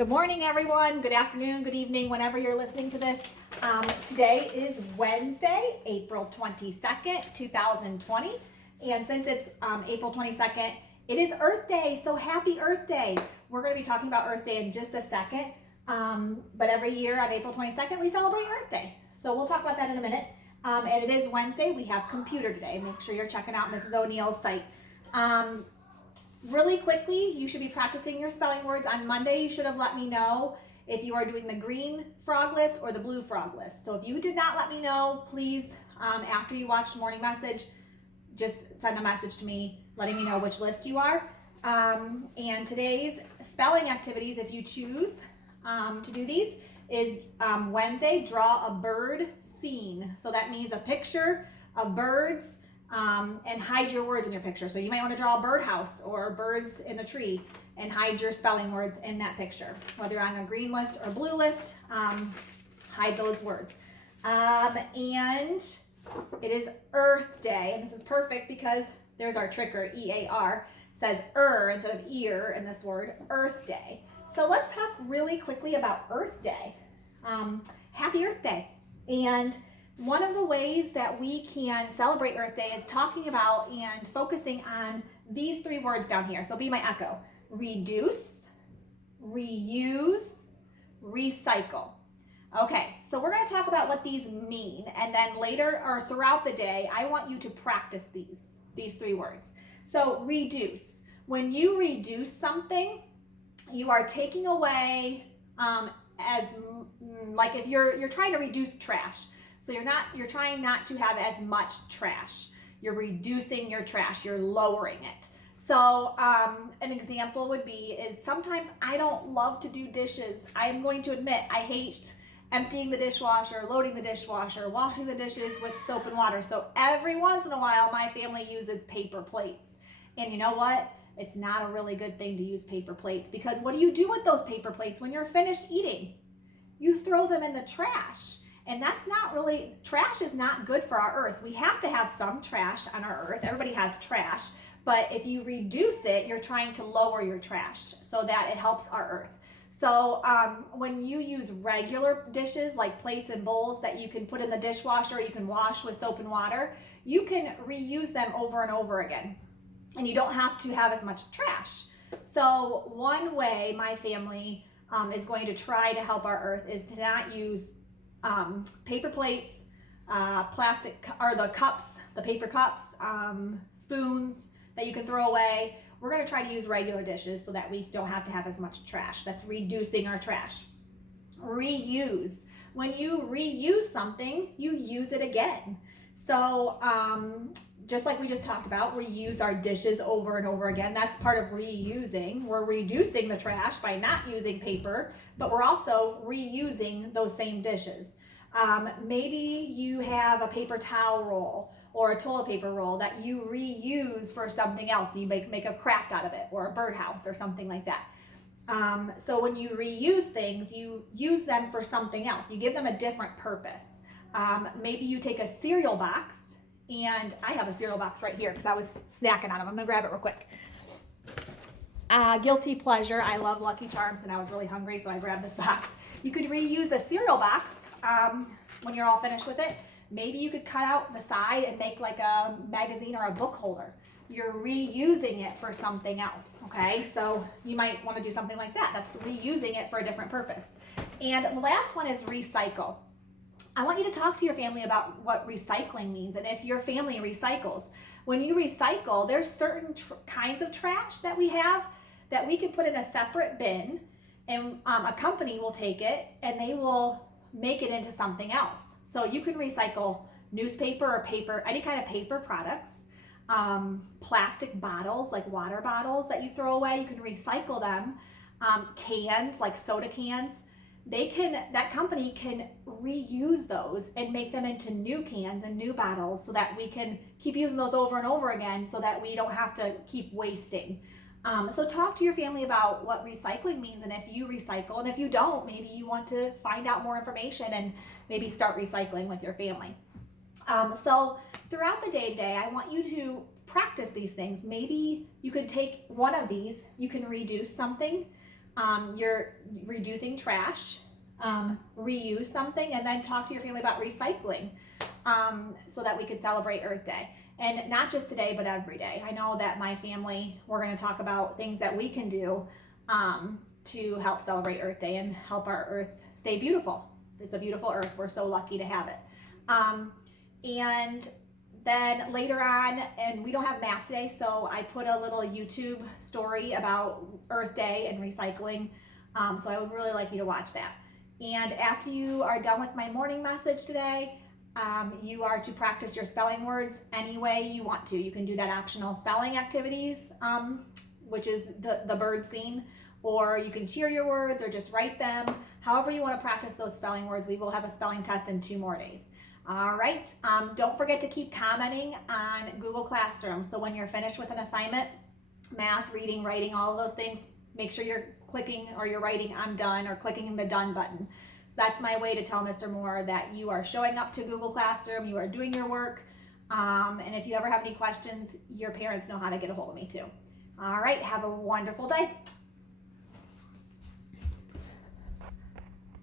Good morning, everyone. Good afternoon, good evening, whenever you're listening to this. Today is Wednesday, April 22nd, 2020. And since it's April 22nd, it is Earth Day. So happy Earth Day. We're going to be talking about Earth Day in just a second. But every year on April 22nd, we celebrate Earth Day. So we'll talk about that in a minute. And it is Wednesday. We have computer today. Make sure you're checking out Mrs. O'Neill's site. Really quickly, you should be practicing your spelling words. On Monday, you should have let me know if you are doing the green frog list or the blue frog list. So if you did not let me know, please, after you watch the morning message, just send a message to me letting me know which list you are. And today's spelling activities, if you choose to do these, is Wednesday, draw a bird scene. So that means a picture of birds. And hide your words in your picture. So you might want to draw a birdhouse or birds in the tree and hide your spelling words in that picture. Whether you're on a green list or blue list, hide those words. And it is Earth Day, and this is perfect because there's our tricker, E-A-R, says instead of ear in this word, Earth Day. So let's talk really quickly about Earth Day. Happy Earth Day. And one of the ways that we can celebrate Earth Day is talking about and focusing on these three words down here. So be my echo. Reduce, reuse, recycle. Okay, so we're going to talk about what these mean, and then later or throughout the day, I want you to practice these three words. So reduce. When you reduce something, you are taking away like if you're trying to reduce trash. So you're trying not to have as much trash. You're reducing your trash, you're lowering it. So an example would be is sometimes I don't love to do dishes. I'm going to admit I hate emptying the dishwasher, loading the dishwasher, washing the dishes with soap and water. So every once in a while my family uses paper plates. And you know what? It's not a really good thing to use paper plates because what do you do with those paper plates when you're finished eating? You throw them in the trash. And that's not really, trash is not good for our earth. We have to have some trash on our earth. Everybody has trash. But if you reduce it, you're trying to lower your trash so that it helps our earth. So when you use regular dishes like plates and bowls that you can put in the dishwasher, or you can wash with soap and water, you can reuse them over and over again. And you don't have to have as much trash. So one way my family is going to try to help our earth is to not use paper plates, plastic, or the cups, the paper cups, spoons that you can throw away. We're going to try to use regular dishes so that we don't have to have as much trash. That's reducing our trash. Reuse. When you reuse something, you use it again. So just like we just talked about, we use our dishes over and over again. That's part of reusing. We're reducing the trash by not using paper, but we're also reusing those same dishes. Maybe you have a paper towel roll or a toilet paper roll that you reuse for something else. You make a craft out of it or a birdhouse or something like that. So when you reuse things, you use them for something else. You give them a different purpose. Maybe you take a cereal box, and I have a cereal box right here because I was snacking on them. I'm gonna grab it real quick. Guilty pleasure, I love Lucky Charms and I was really hungry, so I grabbed this box. You could reuse a cereal box when you're all finished with it. Maybe you could cut out the side and make like a magazine or a book holder. You're reusing it for something else, okay? So you might want to do something like that. That's reusing it for a different purpose. And the last one is recycle. I want you to talk to your family about what recycling means and if your family recycles. When you recycle, there's certain kinds of trash that we have that we can put in a separate bin, and a company will take it and they will make it into something else. So you can recycle newspaper or paper, any kind of paper products, plastic bottles like water bottles that you throw away, you can recycle them, cans like soda cans. That company can reuse those and make them into new cans and new bottles so that we can keep using those over and over again so that we don't have to keep wasting. So talk to your family about what recycling means and if you recycle, and if you don't, maybe you want to find out more information and maybe start recycling with your family. So throughout the day today, I want you to practice these things. Maybe you could take one of these, you can reduce something, You're reducing trash, reuse something, and then talk to your family about recycling, so that we could celebrate Earth Day. And not just today, but every day. I know that my family, we're going to talk about things that we can do to help celebrate Earth Day and help our Earth stay beautiful. It's a beautiful Earth. We're so lucky to have it. And then later on, and we don't have math today, so I put a little YouTube story about Earth Day and recycling. So I would really like you to watch that. And after you are done with my morning message today, you are to practice your spelling words any way you want to. You can do that optional spelling activities, which is the bird scene, or you can cheer your words or just write them. However you want to practice those spelling words. We will have a spelling test in 2 more days. All right, don't forget to keep commenting on Google Classroom. So when you're finished with an assignment, math, reading, writing, all of those things, make sure you're clicking or you're writing I'm done or clicking the done button. So that's my way to tell Mr. Moore that you are showing up to Google Classroom, you are doing your work, and if you ever have any questions, your parents know how to get a hold of me too. All right, have a wonderful day.